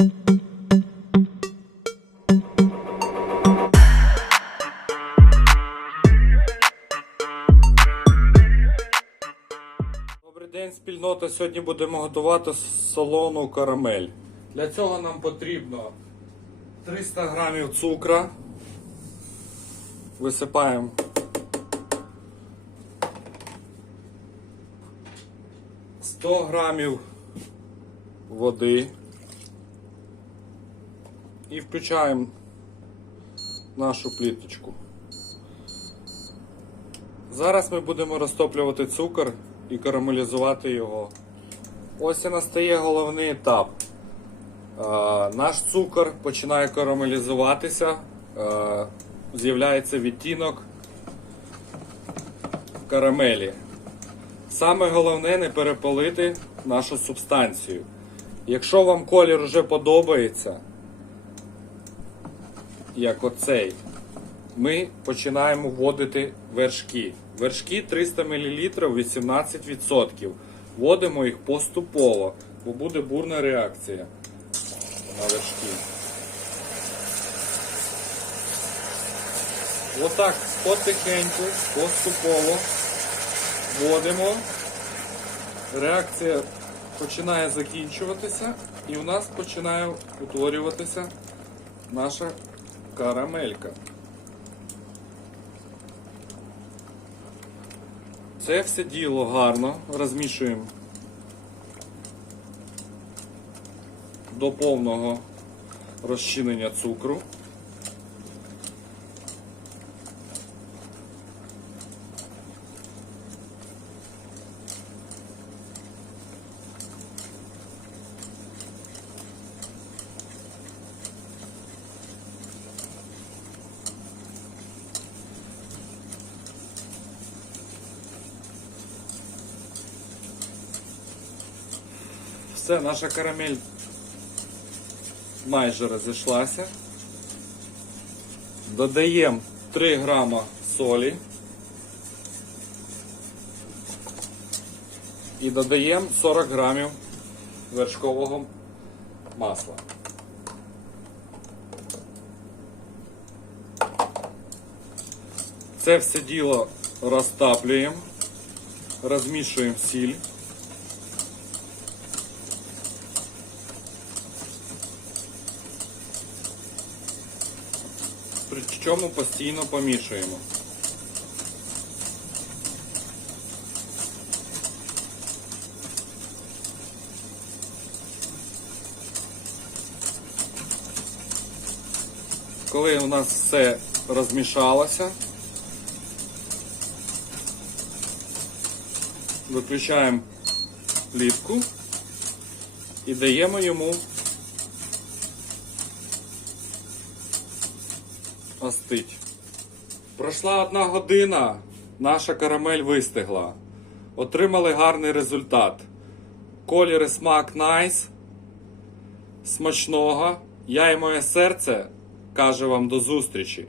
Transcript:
Добрий день, спільнота. Сьогодні будемо готувати солону карамель. Для цього нам потрібно 300 грамів цукра. Висипаємо. «100 грамів води і включаємо нашу пліточку. Зараз ми будемо розтоплювати цукор і карамелізувати його. Ось і настає головний етап. Е, наш цукор починає карамелізуватися, е, з'являється відтінок карамелі. Саме головне не перепалити нашу субстанцію. Якщо вам колір вже подобається, як оцей, ми починаємо вводити вершки. Вершки 300 мл 18%. Вводимо їх поступово, бо буде бурна реакція на вершки. Отак потихеньку, поступово вводимо. Реакція починає закінчуватися і у нас починає утворюватися наша карамелька. Це все діло гарно розмішуємо до повного розчинення цукру. Все, наша карамель майже розійшлася. Додаємо 3 грама солі. І додаємо 40 грамів вершкового масла. Це все діло розтаплюємо, розмішуємо сіль. Причому постійно помішуємо. Коли у нас все розмішалося, виключаємо плівку і даємо йому остить. Пройшла одна година, наша карамель вистигла. Отримали гарний результат. Колір смак найс. Смачного. Я і моє серце каже вам до зустрічі.